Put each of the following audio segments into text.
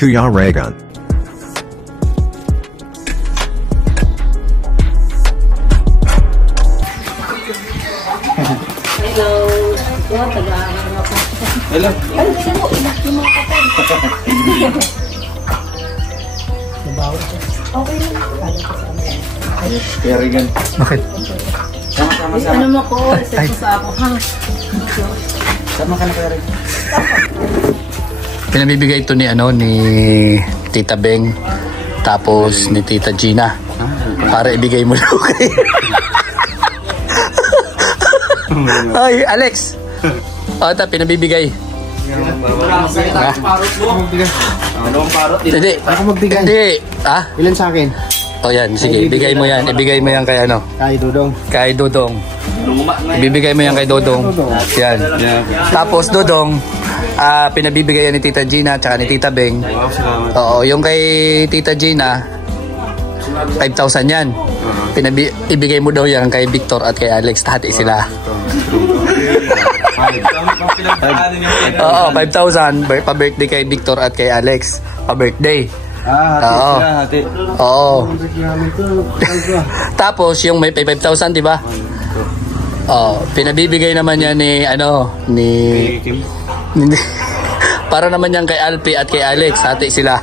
Kuya Raygun. Hello. Yo, taga-ano ako. Hello. Ay, gusto mo, ilaki mo ka pa. Okay lang. Kuya Regan. Bakit? Sama-sama Ay, ano mo ko, isa sa ako, ha? Sama ka na Kuya Regan. Pinabibigay ito ni ni Tita Beng, tapos ni Tita Gina. Para ibigay mo daw kay... Ay, Alex. Ito, pinabibigay. Anong parot? Hindi. Ako magbigay. Hindi. Ah? Ilan sa akin? O yan, sige. Ibigay mo yan. Ibigay mo yan kay Kay Dudong. Kay Dudong. Ibibigay mo yan kay Dudong. Yan. Tapos Dudong, pinabibigay yan ni Tita Gina at ni Tita Beng. Oo, yung kay Tita Gina, 5,000 yan. Ibigay mo daw yan kay Victor at kay Alex. Hati sila. Oo, 5,000 pa-birthday kay Victor at kay Alex. Pa-birthday. Oo. Oo. Tapos yung may 5,000, di ba? Oh, pinabibigay naman yan ni para naman yan kay Alpi at kay Alex. Hati sila.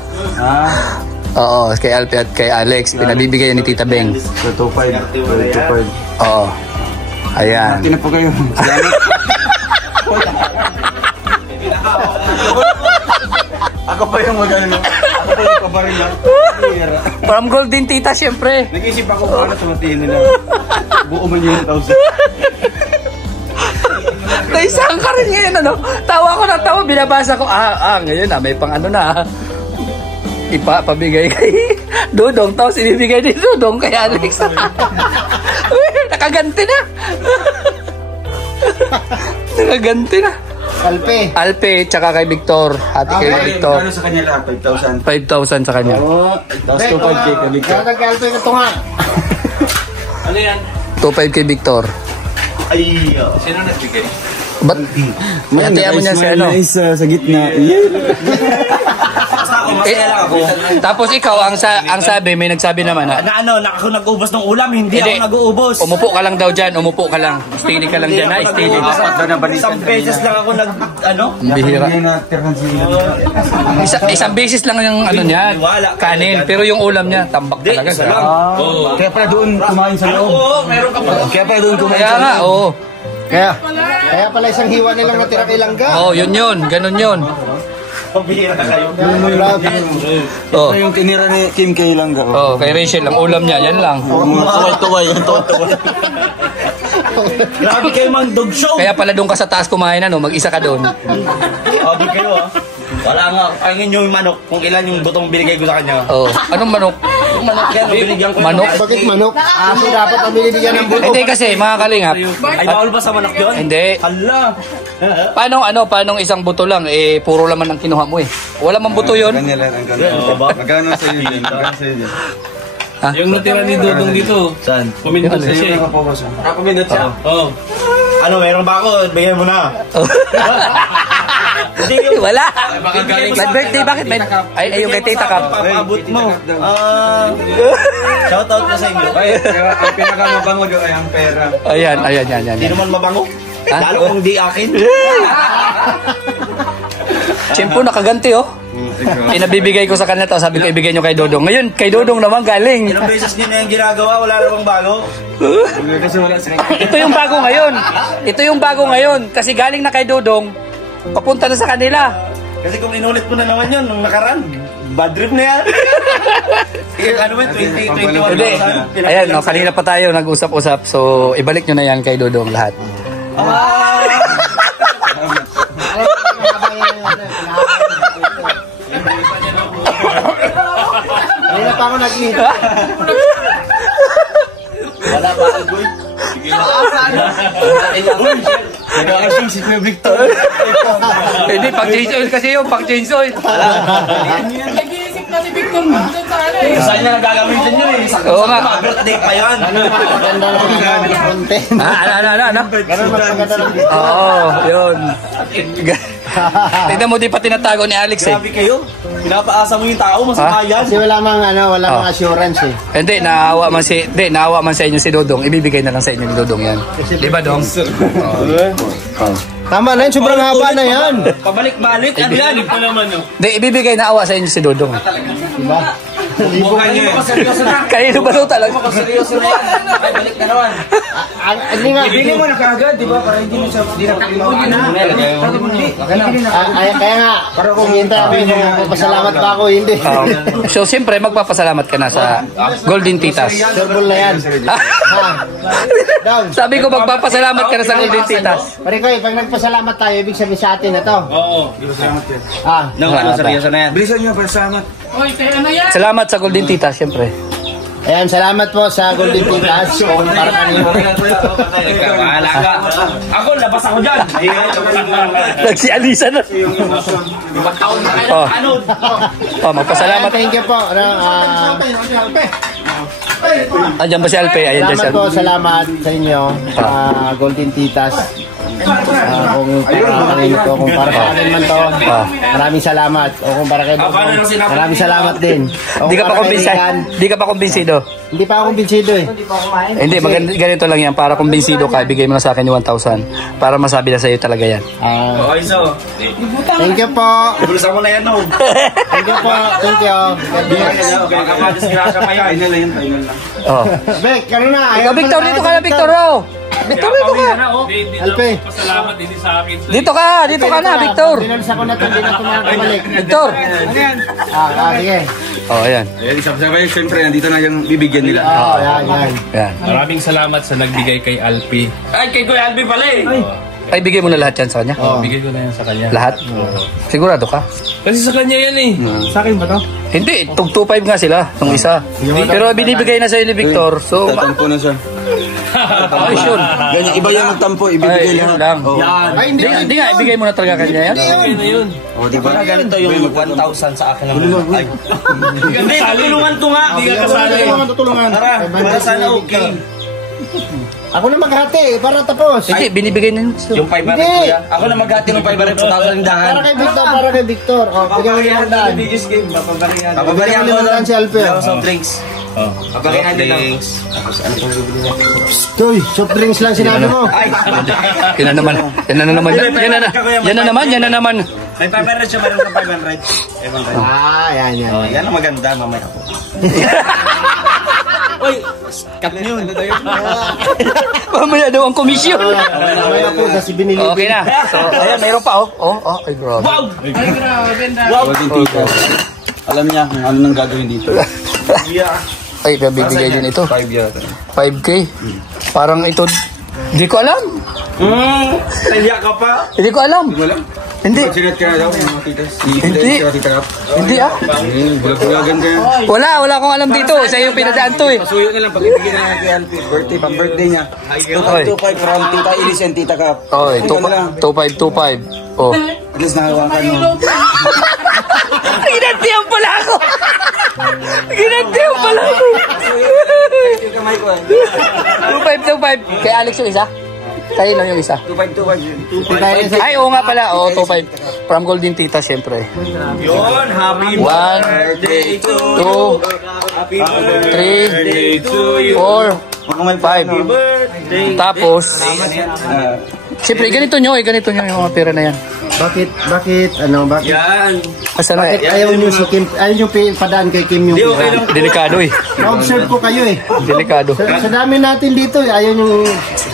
Oo, kay Alpi at kay Alex. Pinabibigay yan ni Tita Beng. 2.5. Oo. Ayan. Tina po kayo. Ako pa yung magano. Ako pa yung kabarin lang. From Golden Tita, syempre. Nag-isip ako paano sumatiin nila. Buo man yung 1,000. Naisang ka rin ngayon, ano? Tawa ko na tawa, binabasa ko. Ngayon may pang na. Pabigay kay Dudong, tapos ibibigay ni Dudong kay Alex. Nakaganti na. Nakaganti na. Alpe, tsaka kay Victor. Hati kay Victor. Ano sa kanya lahat? 5,000. 5,000 sa kanya. Tapos 2.5 kay Victor. Nag-alpe ka ito nga. Ano yan? 2,500 kay Victor. Ay, sino nagbigay? Ba't? Hatihan mo niya sa sa gitna. Tapos ikaw, ang sabi, may nagsabi naman na ako nag-ubos ng ulam, hindi ako nag-uubos. Umupo ka lang daw dyan, umupo ka lang. Steady ka lang dyan, steady. Isang beses lang ako Bihira. Isang beses lang yung niya, kanin. Pero yung ulam niya, tambak talaga. Kaya pala doon kumain sa loob. Oo, meron ka pa. Kaya pala doon kumain Kaya sa nga, loob. oo. Kaya pala isang hiwa nilang natira kay Langga. Oo, yun, ganun yun. Pabihira na kayo. Oh. Yung tinira ni Kim kay Langga. Oh, kay Rachel, ang ulam niya, yan lang. Tuway-tuway. Grabe kayo mang dog show. Kaya pala doon ka sa taas kumain, mag-isa ka doon. Doon kayo Wala nga, pangin yung manok kung ilan yung butong binigay ko sa kanya. Oh, anong manok? Yung manok yan, binigyan ko. Manok? Bakit manok? Aso dapat ang binibigyan ng buto. Hindi kasi, mga kalingap. Ay, bawal ba sa manok yun? Hindi. Hala. Paano isang buto lang? Puro laman ang kinuha mo eh. Wala mang buto yun. Magkano sa iyo din? Yung natira ni Dudong dito. Saan? Pumindot na siya. Pumindot siya? Oo. Ano, meron ba ako? Bigyan mo na. Wala. Birthday, bakit? Ay, yung kay Tita Kap. Papaabot mo. Shoutout na sa inyo. Ang pinakamabango doon ay ang pera. Ayan. Hindi naman mabango. Lalo kung di akin. Tiyempo, nakaganti Pinabibigay ko sa kanila to, sabi ko ibigay nyo kay Dodong. Ngayon, kay Dodong naman galing. Ilang beses nyo na yung ginagawa, wala namang bago. Ito yung bago ngayon. Kasi galing na kay Dodong, papunta na sa kanila. Kasi kung inulit mo na naman yun, nung nakaraan, bad trip na yan. Ano ba, 20, 21,000? Ayan, kanina pa tayo nag-usap-usap. So, ibalik nyo na yan kay Dodong lahat. Kanina pa ako nag-ihip. Wala pa ako, boy. Sige na. Nag-aasing si Kuya Victor. Hindi, pang-change oil kasi yun, pang-change oil. Nag-iisip na si Victor mo. Saan niya nagagamitin yun eh? Oo nga. Birthday pa yan. Maganda lang yung content. Ano? Ganun mas maganda lang. Oo, yun. Tignan mo, di pa tinatago ni Alex eh. Grabe kayo. Pinapaasa mo yung tao, masama yan. Kasi wala mang assurance eh. Hindi, naawa man sa inyo si Dodong. Ibibigay na lang sa inyo ni Dodong yan. Di ba, Dong? Tama na yun, sobrang haba na yan. Pabalik-balik, ano yan? Ito naman, no? Hindi, ibibigay na awa sa inyo si Dodong. Diba? Mukha niyo eh. Kanino ba daw talaga? Seryoso na yan. Ay, balik na naman. Hindi nga. Ibigay mo na kagad, di ba? Para hindi mo siya Kaya nga, para kung hintay ako yung magpapasalamat pa ako, hindi. So, siyempre, magpapasalamat ka na sa Golden Titas. Surbol na yan. Down. Sabi ko, magpapasalamat ka na sa Golden Titas. Pare ko, pag nagpasalamat tayo, ibig sabihin sa atin na to. Oo. Nang ano, seryoso na yan. Bilisan nyo, pasalamat. Oy, kaya na yan. Salamat sa Golden Titas, siyempre. Ayan, salamat po sa Golden Titas. Kung para kanino. Mahala ka. Ako, labas ako dyan. Nagsialisa na. Magtaon na kayo. Ano? Magpasalamat. Thank you po. Andiyan ba si Alpe? Ayan dyan si Salamat po, Alpe. salamat sa inyo. Golden Titas. Kung para kanino to, kung para sa akin man to, maraming salamat. O kung para kay maraming salamat din. Di ka pa kumbinsido? Di ka pa kumbinsido? Hindi pa ako kumbinsido eh. Hindi, ganito lang yan. Para kumbinsido ka, bigay mo na sa akin yung 1,000. Para masabi na sa'yo talaga yan. Okay, so. Thank you po. Bulusan mo na yan, no? Thank you po. Thank you. Baka madisgrasya pa yan. Final lang yan, final lang. Oh. Bek, ano na? Ikaw, Victor, dito ka na, Victor. Oh. Victor, dito ka. Alpe. Pasalamat din sa akin. Dito ka na, Victor. Binalsa ko na to, hindi na ito makakabalik. Victor. Sige. Oh, ayan. Ayan, sabay, siyempre, nandito na yung bibigyan nila. Yan. Yan. Maraming salamat sa nagbigay kay Alpi. Ay, kay Kuya Albi pala eh. Ay, bigay mo na lahat yan sa kanya? Bigay ko na yan sa kanya. Lahat? Sigurado ka? Kasi sa kanya yan eh. Sa akin ba to? Hindi, 2.5 nga sila, nung isa. Pero binibigay na sa'yo ni Victor, so... Tatampo na siya. Ayos yun. Ganyan, iba yung magtampo, Ay, ibibigay yun lahat. lang. Yan. Hindi nga, ibigay mo na talaga kanya yan. Bigay na yun. O, di ba? Para ganito yung 1,000 sa akin naman. Ay. Hindi, tutulungan to nga. Hindi ka kasali. Tutulungan. Para sana okay. Ako na maghati para tapos. Hindi, binibigay na yun. Yung 500 Hindi. kuya. Ako na maghati ng 500 sa ng dahan. Para kay Victor. Bigyan mo yung daan. Papabarihan ko lang si Alpe. Soft drinks. Papabarihan din lang. Uy, soft drinks lang sinabi mo. Ay! Yan na naman. Yan na naman. Yan na naman. May 500 siya, meron ka 500. Yan. Oh, yan ang maganda, mamaya po. Uy, cut nyo. Mamaya daw ang komisyon. Mamaya po sa si binili. Okay na. So, ayan, mayroon pa oh. Ay, bro. Wow! Ay, grabe. Golden Titas. Alam niya kung ano nang gagawin dito. Ay, bibigay din ito. 5 yata. 5K. Parang ito, hindi ko alam. Talya ka pa? Hindi ko alam. Wala. Hindi. Sinet ka na daw, mga titas. Hindi. Tita Kap. Hindi ah. Bulag-bulagan ka yan. Wala akong alam dito. Sa iyo pinadaan to eh. Pasuyo na lang pag ibigay na kay Alpi. Birthday, pang-birthday niya. 2.25 from Tita Ilis and Tita Kap. Okay, 2525. Oh. At least nahawakan mo. Ginantiyan pala ako. Ginantiyan pala ako. Yung kamay ko eh. 2525. Kay Alex yung isa? Kayo lang yung isa. 2.25. Ay, oo nga pala. Oo, 25. From Golden Tita, syempre. Yun, happy 1, birthday to 2, Happy birthday 3, to you. 4, 5. Birthday. Tapos, syempre, ganito nyo yung mga pera na yan. Bakit, Yan. Asa na bakit ayaw nyo si Kim, ayaw nyo padaan kay Kim yung Di, okay pera? lang. Delikado eh. Na-observe ko kayo eh. Delikado. Sa dami natin dito, ayaw nyo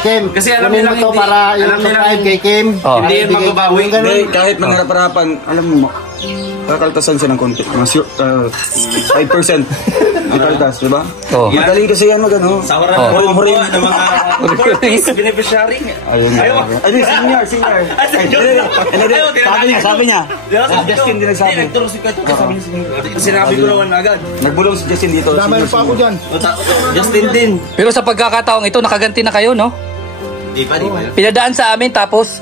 Kim. Kasi alam kunin nilang mo to hindi- para yung alam nilang supply kay Kim. Oh. Hindi yan Ibigay- magbabawi. yung ganun. Hindi, kahit mangarap-harapan, alam mo, kakaltasan siya ng konti. Mga 5% ang kaltas, di ba? Oh. Magaling kasi yan mag-ano. Sawaran Oh. na mga buwan ng mga birthdays beneficiary. Ayun nga. Ayun, senior. Sabi niya. Justin din nagsabi. Nagtulong si Kato. Sabi niya, sinabi ko naman agad. Nagbulong si Justin dito. Damay pa ako dyan. Justin din. Pero sa pagkakataong ito, nakaganti na kayo, no? Di pa. Pinadaan sa amin, tapos,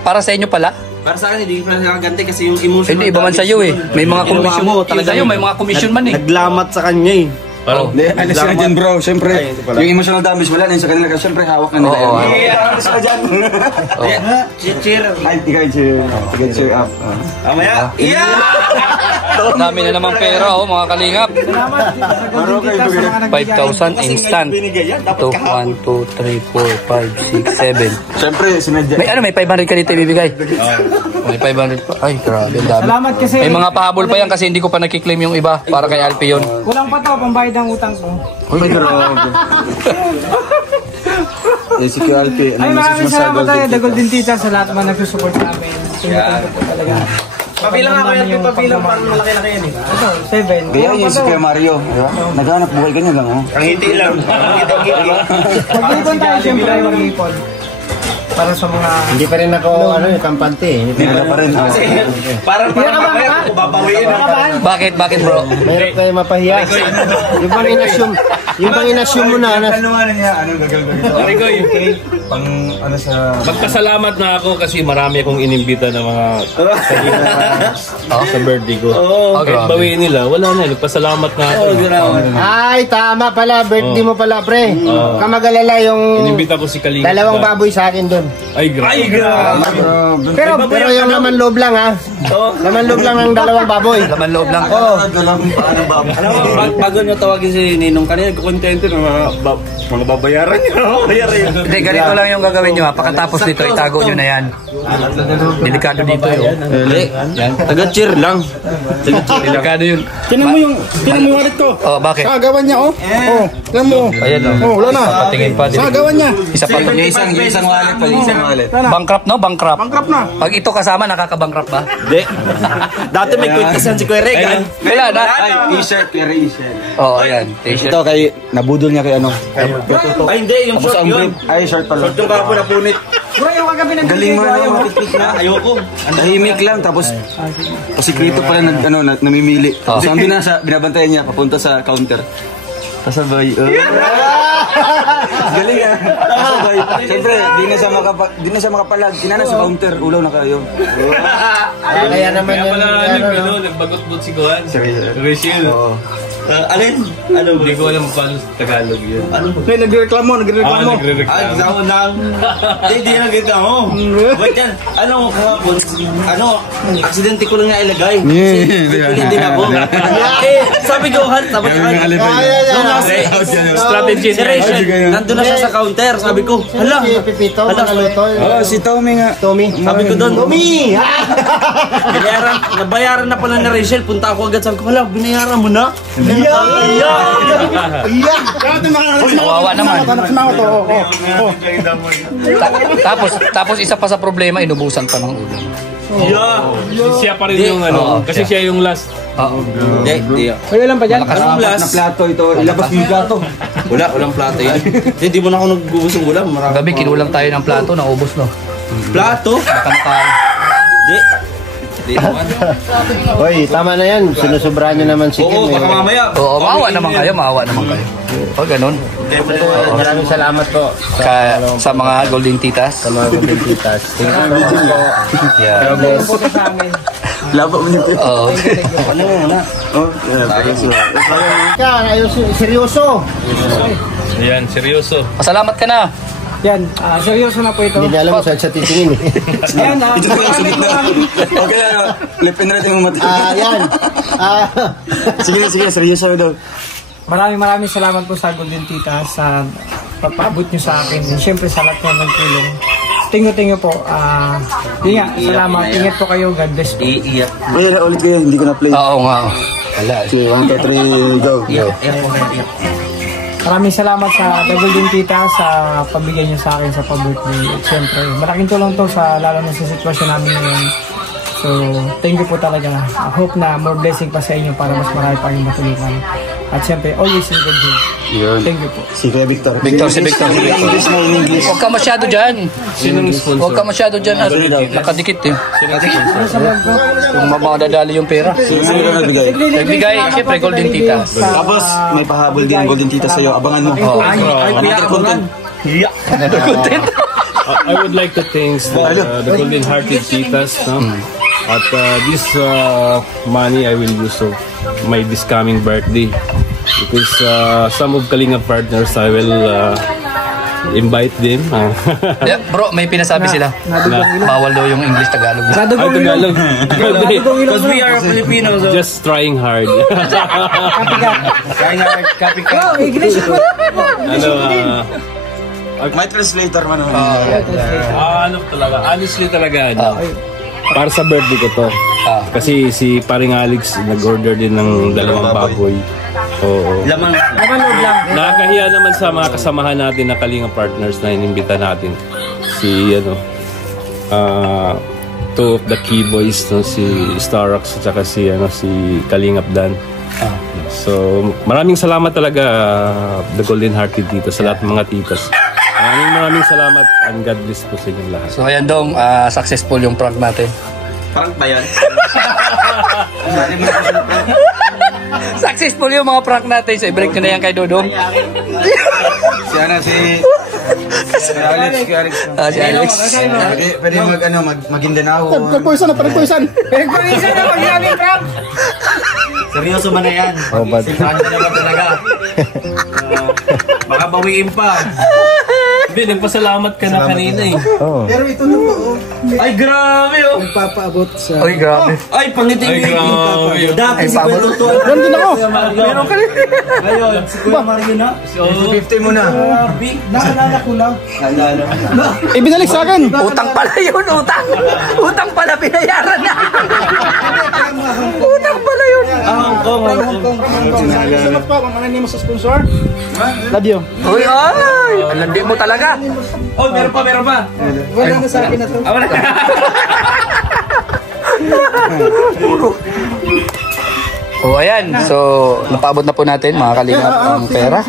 para sa inyo pala. Para sa akin, hindi ko na nakaganti kasi yung emotion. Hindi, iba man sa'yo eh. May mga komisyon. mo, Talaga sa'yo, may mga komisyon man eh. Naglamat sa kanya eh. Parang, Hindi, alis na dyan bro. Siyempre, yung emotional damage wala na yun sa kanila. Kasi siyempre, hawak na nila. Oo, oo. Alis ka dyan. Cheer. Ay, ikaw cheer. Sige, cheer up. Mamaya. Dami na naman pera, mga kalingap. Maro kayo bigyan. 5,000 instant. 2, 1, 2, 3, 4, 5, 6, 7. Siyempre, sinadya. May 500 ka dito ibibigay. May 500 pa. Ay, grabe, ang dami. Salamat kasi. May mga pahabol pa yan kasi hindi ko pa nakiklaim yung iba para kay Alpi yun. Kulang pa to, pambayad ng utang ko. Uy, grabe. Si Kuya Alpi, Ay, maraming salamat tayo, The Golden Tita, sa lahat naman nagsusupport sa amin. Tingnan po talaga. Pabilang ako yan, pabilang parang malaki-laki yan eh. Ito, 7. Kaya yun si Kuya Mario. Diba? Naghanap buhay ganyan lang, oh. Ang ngiti lang. Ang ngiti. Mag-ipon tayo, siyempre, mag-ipon. Para sa mga... Hindi pa rin ako, kampante eh. Hindi pa rin. Parang mamaya kung babawiin. Bakit bro? Mahirap kayo mapahiya. Yung bang inassume mo na. Ano nga niya? Anong gagalagay ito? Rigoy, Pang ano sa... magpasalamat na ako kasi marami akong inimbita ng mga sa birthday ko. Kahit grabe. bawiin nila, wala na. Nagpasalamat na ako. Ay, tama pala. Birthday mo pala, pre. Kamagalala yung Inimbita ko si Kalinga. dalawang baboy sa akin doon. Ay, grabe. Pero yung laman loob lang ha. Laman loob lang ng dalawang baboy. Laman loob lang. Bago nyo tawagin si Ninong kanina, kukontento ng mga babayaran nyo. Hindi, ganito lang yung gagawin nyo ha. Pagkatapos nito, itago nyo na yan. Delikado dito yun. Yan. Taga-cheer lang. Delikado yun. Tinan mo yung wallet ko. Oh, bakit? Sagawan niya, oh. Oh, tinan mo. Ayan o. Oh, wala na. Patingin pa. Sagawan niya. Isa pa. Yung isang wallet pa, yung isang wallet. Bankrupt, no? Bankrupt. Bankrupt na. Pag ito kasama, nakaka-bankrupt ba? Hindi. Dati may kwentasan si Kuya Regan. Wala na. Ay, t-shirt, kaya t-shirt. Oo, ayan. T-shirt. Ito kay, nabudol niya kay ano. Ay, hindi. Yung Tapos short ang yun. brief, ay short pala. Short yung kapo na punit. Bro, yung kagabi ng Galing mo ayaw, na, matiktik na. Ayoko. Tahimik lang, tapos pasikrito pala namimili. Tapos ang binabantayan niya, papunta sa counter. Kasabay. Galing ah. Kasabay. Siyempre, di na siya makapalag. Tinana sa counter, ulaw na kayo. Kaya naman Kaya yung pala nagbagot-bot si Kuhan. Rachel. Alin? Ano? Hindi ko alam paano sa Tagalog yun. May nagreklamo. Ay, Nagre-reklamo. ako lang. Hindi na kita mo. Ba't yan? Ano kahapon? Aksidente ko lang na ilagay. Pili din ako. Sabi ko, tapos Strategy si Rachel, nandun na siya sa counter. Sabi ko, hala. Pipito, maluto. Si Tommy nga. Tommy. Sabi ko doon, Tommy! Nabayaran na pala ni Rachel. Punta ako agad. Sabi ko, hala, binayaran mo na? Kawawa naman. Tapos isa pa sa problema, inubusan pa ng ulo. Siya pa rin yung ano. Kasi siya yung last. Hindi. Wala lang pa dyan? Na plato ito. Ilabas mo yung plato. Walang plato yan. Hindi mo na ako nagbubus ng ulam. Gabi, kinulang tayo ng plato, naubos no. Plato? Baka nakain. Hoy, tama na yan. Sinusobrahan nyo naman si Kim. Oo, baka mamaya. Oo, maawa naman kayo. O, ganun. Maraming salamat po Sa mga Golden Titas. sa mga Golden Titas. Yeah. Po sa amin. Laba mo yung plato. Oo. Ano muna? Yan, ayos, seryoso. Ayan, seryoso. Pasalamat ka na. Yan, seryoso na po ito. Hindi alam mo saan siya titingin eh. Yan, Ito ko lang sa gitna. Okay na. Lip and right yung mati. Yan. Sige, seryoso daw. maraming salamat po sa Golden Tita sa pagpaabot nyo sa akin. And syempre sa lahat ng tulong. Tingo po. Yun nga, salamat. Ingat po kayo. God bless po. Iiyak. Uy, ulit kayo. Hindi ko na-play. Oo nga. Wala. Okay, 1, 2, 3, go. Maraming salamat sa The Golden Tita sa pabigyan nyo sa akin sa pag-birthday. At syempre, malaking tulong to sa lalo na sa sitwasyon namin ngayon. So, thank you po talaga. I hope na more blessing pa sa inyo para mas marami pa kayong matulungan. At syempre, always in good health. Thank you po. Si Kuya Victor. Si Victor. English na in English. Huwag ka masyado dyan. Sinong sponsor? Huwag ka masyado dyan. Nakadikit eh. Ano sa vlog ko? Yung madadali yung pera. Sino ka nagbigay? Nagbigay, syempre, Golden Tita. Tapos, may pahabol din ang Golden Tita sa'yo. Abangan mo. Another content. Content. I would like to thank the Golden Hearted Titas. At this money I will use of my this coming birthday. Because some of Kalinga partners, I will invite them. Yeah, bro, may pinasabi sila. Bawal daw yung English Tagalog. Tagalog. Because we are Filipinos. So. Just trying hard. Trying hard, copycat. May translator man. Honestly talaga. Para sa birthday ko to. Kasi si paring Alex nag-order din ng 2 baboy. Oo. Laman lang. Nakakahiya naman sa mga kasamahan natin na Kalinga partners na inimbita natin. Si 2 of the key boys, no, si Starox at saka si Kalingap Dan. So maraming salamat talaga the Golden Hearted Tita sa lahat ng mga titas. Maraming salamat and God bless po sa inyong lahat. So ayan dong, successful yung prank natin. Prank ba yan? Successful yung mga prank natin. So i-break ko na yan kay Dodong. Si Alex. Si Alex. Pwede mag-Mindanao. Pagpursan na, Pinagpawisan na mag-aming prank. Seryoso ba na yan? Sipahan na naman talaga. Baka bawiin pa. Hindi, nagpasalamat ka na kanina eh. Pero ito na po. Ay, grabe oh. Nagpapaabot sa... Oy, grabe. Ay, pangiting. Dati si Kuya Tutuan. Nandun ako. Meron ka rin. Ngayon, si Kuya Mario na. 50 muna. Naalala ko lang. Naalala. Ibinalik sa akin. Utang pala yun, utang. Utang pala, pinayaran na. Utang pala yun. Hong Kong. Salamat po. Mamananin mo sa sponsor. Love you. Uy, ay. Landi mo talaga. Oh, meron pa. Wala na sa akin na to. Wala. Oh, ayan. So, napaabot na po natin mga Kalingap ang pera.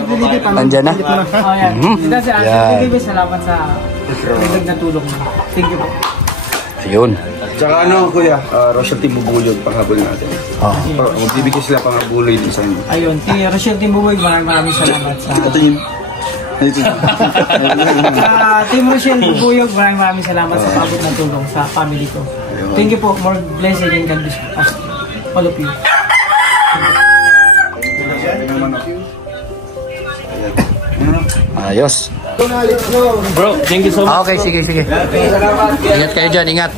Nandiyan na. Oh, yan. Yan. Salamat sa nagdag na tulong mo. Thank you po. Ayun. Tsaka Kuya, Rochelle Timbubulog panghabol natin. Magbibigay sila panghabuloy din sa inyo. Ayun, Rochelle Timbubulog, maraming salamat sa... Team Rochelle Timbubulog, maraming salamat sa pagod na tulong sa family ko. Thank you po. More blessing and God bless us. All of you. Ayos. Bro, thank you so much. Okay, sige. Ingat kayo dyan, ingat.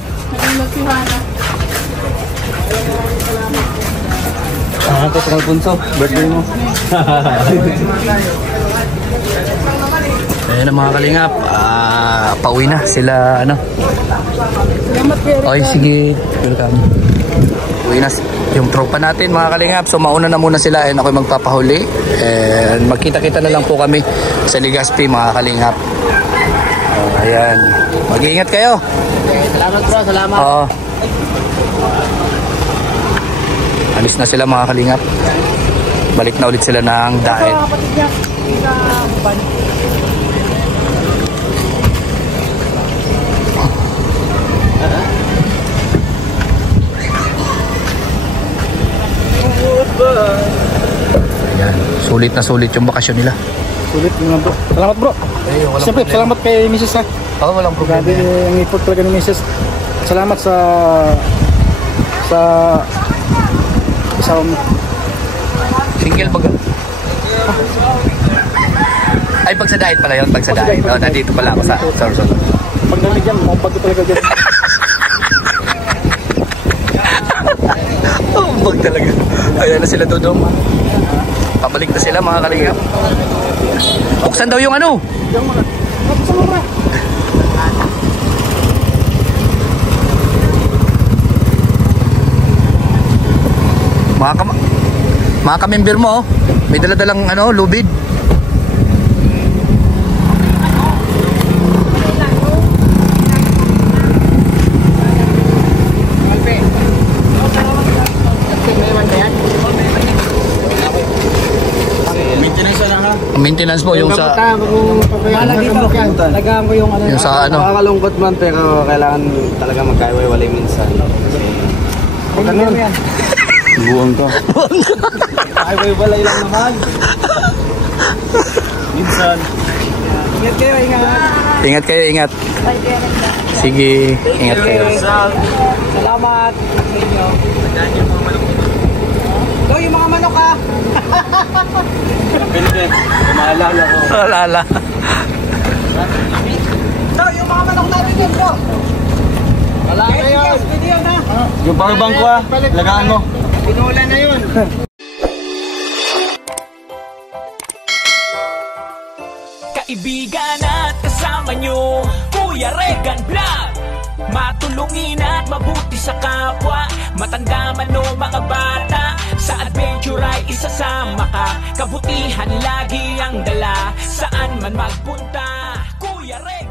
Ito sa Bunso, birthday mo. Ayan ang mga Kalingap. Pauwi na sila, Okay, sige. Welcome. Uwi na yung tropa natin mga Kalingap. So mauna na muna sila and ako'y magpapahuli. And magkita-kita na lang po kami sa Legazpi mga Kalingap. Ayan. Mag-iingat kayo. Salamat bro, salamat. Alis na sila mga Kalingap. Balik na ulit sila ng Daet. Ayan. Sulit na sulit yung bakasyon nila. Sulit naman bro. Salamat bro. Siyempre, salamat kay Mrs. ha. Walang problema. Grabe ang effort talaga ni Mrs. Salamat sa isaw mo. Single ba? Ay, pag sa diet pala yun. Pag sa diet. Nandito pala ako sa Sorson. Pag namigyan, mabag talaga dyan. Mabag talaga. Ayan na sila Dodong. Pabalik na sila mga Kalingap. Buksan daw yung mga kamember mo, may daladalang lubid. Maintenance po yung sa Talagaan ko yung yung sa Nakakalungkot man pero kailangan talaga magkaiwalay minsan. Ganun yan. Buwang ka. Ay, lang naman. Minsan. Ingat kayo, ingat. Ingat kayo, ingat. Sige, ingat kayo. Salamat sa inyo. yung mga manok ha. Pwede. Maalala ko. Alala. So, yung mga manok natin yun, bro. Wala na yun. Pwede yun ha. Yung powerbank ko lagaan mo. Pinulan na yun. Kaibigan at kasama nyo, Kuya Regan Vlog. Matulungin at mabuti sa kapwa, matanda man o mga bata, sa adventure ay isasama ka. Kabutihan lagi ang dala, saan man magpunta, Kuya Regan.